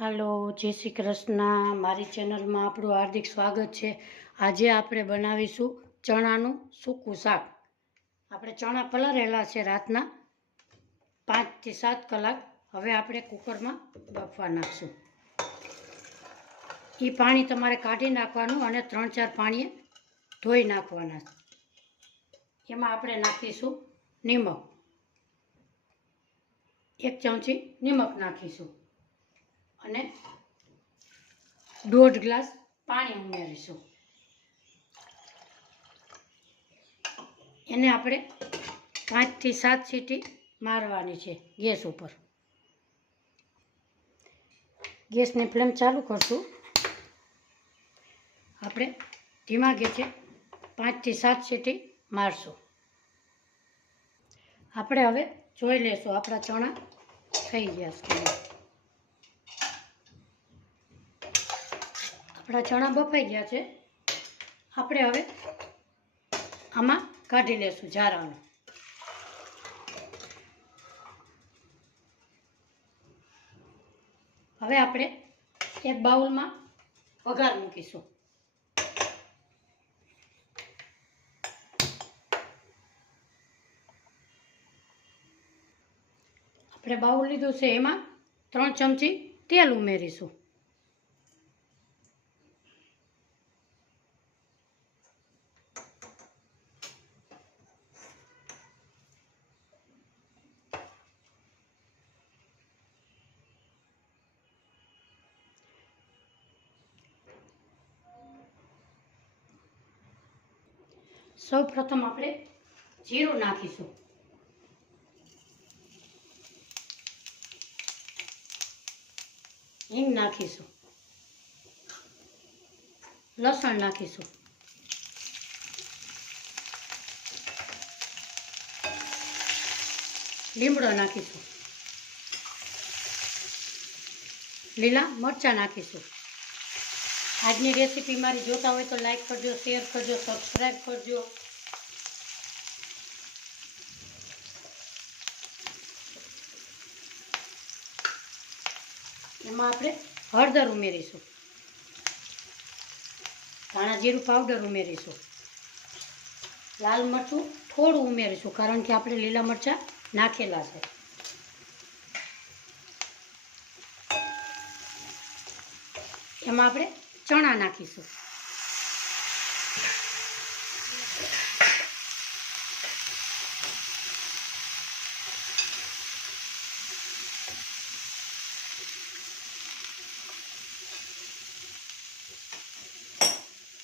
હાલો, જય શ્રી કૃષ્ણ। મારી ચેનલમાં આપણું હાર્દિક સ્વાગત છે। આજે આપણે બનાવીશું ચણાનું સૂકું શાક। આપણે ચણા પલાળેલા છે રાતના 5 થી 7 કલાક। હવે આપણે કુકરમાં બાફવા નાખશું। એ પાણી તમારે કાઢી નાખવાનું અને 3-4 પાણીએ ધોઈ નાખવાના। એમાં આપણે નાખીશું નિમક, 1 ચમચી નિમક નાખીશું અને 1.5 ગ્લાસ પાણી ઉમેરીશું। એને આપણે 5 થી 7 સીટી મારવાની છે ગેસ ઉપર। ગેસની ફ્લેમ ચાલુ કરશું। આપણે ધીમા ગેસે 5 થી 7 સીટી મારશું। આપણે હવે જોઈ લેશું આપણા ચણા થઈ ગયા છે। આપણા ચણા બફાઈ ગયા છે। આપણે હવે આમાં કાઢી લેશું ઝારાનું। હવે આપણે એક બાઉલમાં વઘાર મૂકીશું। આપણે બાઉલ લીધું છે, એમાં 3 ચમચી તેલ ઉમેરીશું। સૌ પ્રથમ આપણે જીરું નાખીશું, હિંગ નાખીશું, લસણ નાખીશું, લીમડો નાખીશું, લીલા મરચાં નાખીશું। આજની રેસીપી મારી જોતા હોય તો લાઈક કરજો, શેર કરજો, સબસ્ક્રાઈબ કરજો। એમાં આપણે હળદર ઉમેરીશું, ધાણા જીરું પાવડર ઉમેરીશું, લાલ મરચું થોડું ઉમેરીશું કારણ કે આપણે લીલા મરચાં નાખેલા છે। એમાં આપણે ચણા નાખીશું।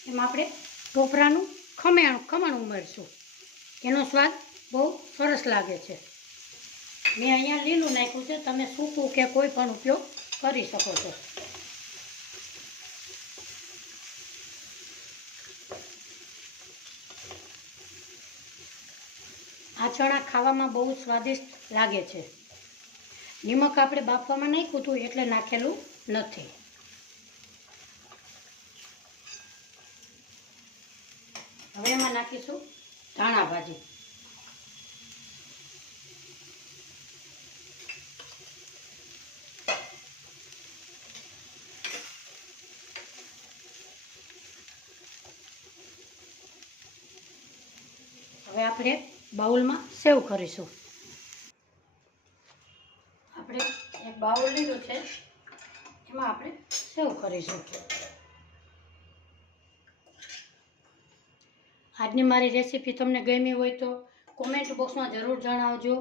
એમાં આપણે ટોપરાનું ખમણ ઉમેરશું। એનો સ્વાદ બહુ સરસ લાગે છે। મેં અહીંયા લીલું નાખ્યું છે, તમે સૂકું કે કોઈ પણ ઉપયોગ કરી શકો છો। આ ચણા ખાવામાં બહુ સ્વાદિષ્ટ લાગે છે। નિમક આપણે બાફવામાં નાખ્યું હતું એટલે નાખેલું નથી। હવે એમાં નાખીશું ધાણા ભાજી, હવે આપણે બાઉલમાં સેવ કરીશું। આપણે એક બાઉલ લીધું છે, એમાં આપણે સેવ કરીશું। આજની મારી રેસીપી તમને ગમી હોય તો કોમેન્ટ બોક્સમાં જરૂર જણાવજો।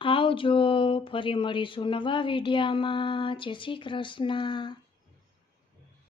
આવજો, ફરી મળીશું નવા વિડીયોમાં। જય શ્રી કૃષ્ણ।